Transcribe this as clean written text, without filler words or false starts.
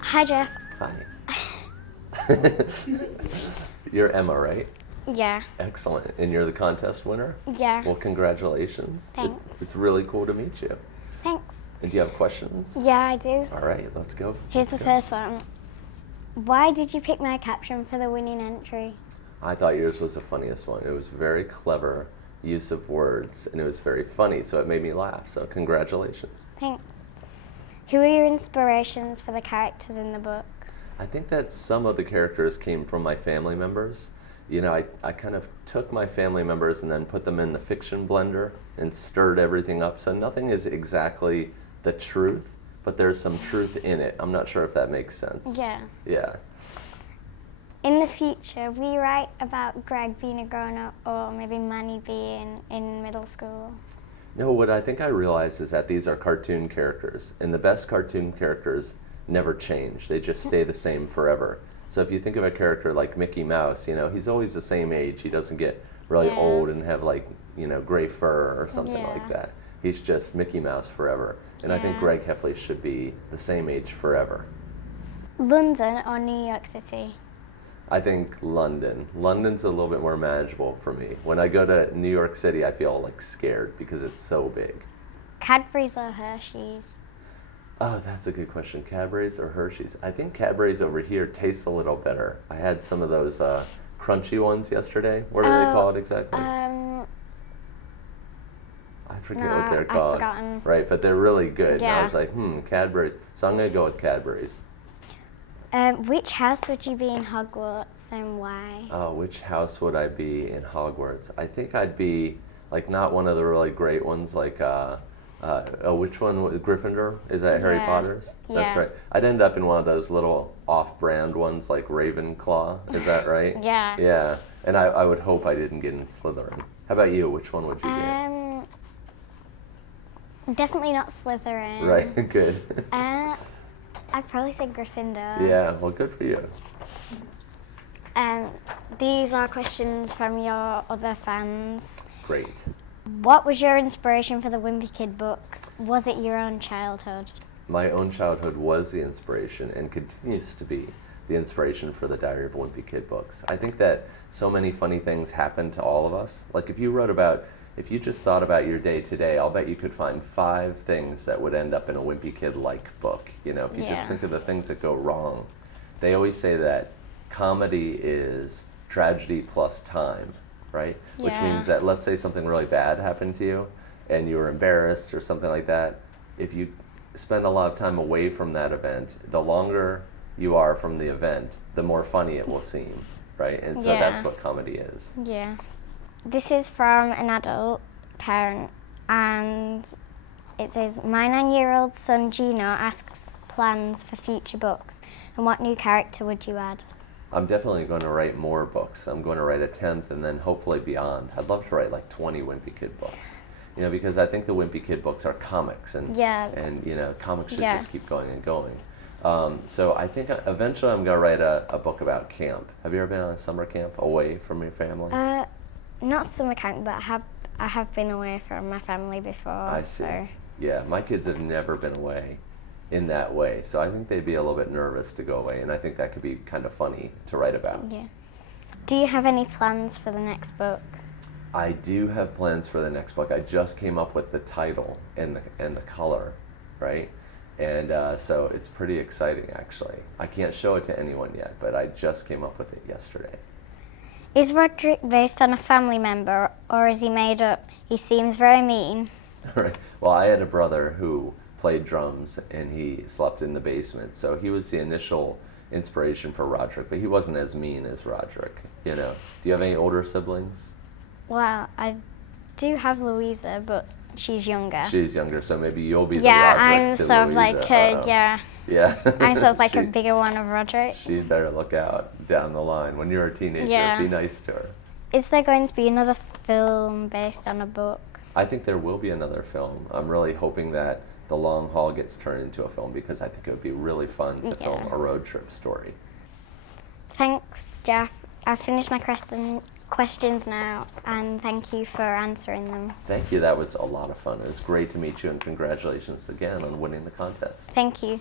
Hi, Jeff. Hi. You're Emma, right? Yeah. Excellent. And you're the contest winner? Yeah. Well, congratulations. Thanks. It's really cool to meet you. Thanks. And do you have questions? Yeah, I do. All right, let's go. Here's the first one. Why did you pick my caption for the winning entry? I thought yours was the funniest one. It was very clever use of words, and it was very funny, so it made me laugh. So congratulations. Thanks. Who are your inspirations for the characters in the book? I think that some of the characters came from my family members. You know, I kind of took my family members and then put them in the fiction blender and stirred everything up. So nothing is exactly the truth, but there's some truth in it. I'm not sure if that makes sense. Yeah. Yeah. In the future, will you write about Greg being a grown-up or maybe Manny being in middle school? No, what I think I realized is that these are cartoon characters, and the best cartoon characters never change. They just stay the same forever. So if you think of a character like Mickey Mouse, you know, he's always the same age. He doesn't get really old and have, like, you know, gray fur or something like that. He's just Mickey Mouse forever. And I think Greg Heffley should be the same age forever. London or New York City? I think London. London's a little bit more manageable for me. When I go to New York City, I feel like scared because it's so big. Cadbury's or Hershey's? Oh, that's a good question. Cadbury's or Hershey's? I think Cadbury's over here tastes a little better. I had some of those crunchy ones yesterday. What are they called exactly? I forget what they're called. I've forgotten. Right, but they're really good. Yeah. And I was like, Cadbury's. So I'm going to go with Cadbury's. Which house would you be in Hogwarts and why? Which house would I be in Hogwarts? I think I'd be, like, not one of the really great ones, like, which one? Gryffindor? Is that Harry Potter's? That's right. I'd end up in one of those little off-brand ones, like Ravenclaw. Is that right? Yeah. Yeah. And I would hope I didn't get in Slytherin. How about you? Which one would you be in? Definitely not Slytherin. Right. Good. I'd probably say Gryffindor. Yeah. Well, good for you. These are questions from your other fans. Great. What was your inspiration for the Wimpy Kid books? Was it your own childhood? My own childhood was the inspiration and continues to be the inspiration for the Diary of a Wimpy Kid books. I think that so many funny things happen to all of us. Like if you just thought about your day today, I'll bet you could find 5 things that would end up in a Wimpy Kid-like book. You know, if you just think of the things that go wrong. They always say that comedy is tragedy plus time, right? Which means that let's say something really bad happened to you and you were embarrassed or something like that. If you spend a lot of time away from that event, the longer you are from the event, the more funny it will seem, right? And so that's what comedy is. Yeah. This is from an adult parent, and it says, my 9-year-old son Gino asks plans for future books, and what new character would you add? I'm definitely going to write more books. I'm going to write a 10th and then hopefully beyond. I'd love to write like 20 Wimpy Kid books. You know, because I think the Wimpy Kid books are comics, and you know, comics should just keep going and going. So I think eventually I'm going to write a book about camp. Have you ever been on a summer camp away from your family? Not summer camp, but I have been away from my family before. I see. So. Yeah, my kids have never been away in that way, so I think they'd be a little bit nervous to go away, and I think that could be kind of funny to write about. Yeah. Do you have any plans for the next book? I do have plans for the next book. I just came up with the title and the color, right? And so it's pretty exciting, actually. I can't show it to anyone yet, but I just came up with it yesterday. Is Roderick based on a family member, or is he made up? He seems very mean. Right. Well, I had a brother who played drums, and he slept in the basement, so he was the initial inspiration for Roderick, but he wasn't as mean as Roderick, you know. Do you have any older siblings? Well, I do have Louisa, but she's younger. She's younger, so maybe you'll be the Roderick I'm to sort of Louisa. like Yeah. I'm sort of like a bigger one of Roderick. She'd better look out down the line. When you're a teenager, be nice to her. Is there going to be another film based on a book? I think there will be another film. I'm really hoping that The Long Haul gets turned into a film because I think it would be really fun to film a road trip story. Thanks, Jeff. I've finished my questions now, and thank you for answering them. Thank you. That was a lot of fun. It was great to meet you, and congratulations again on winning the contest. Thank you.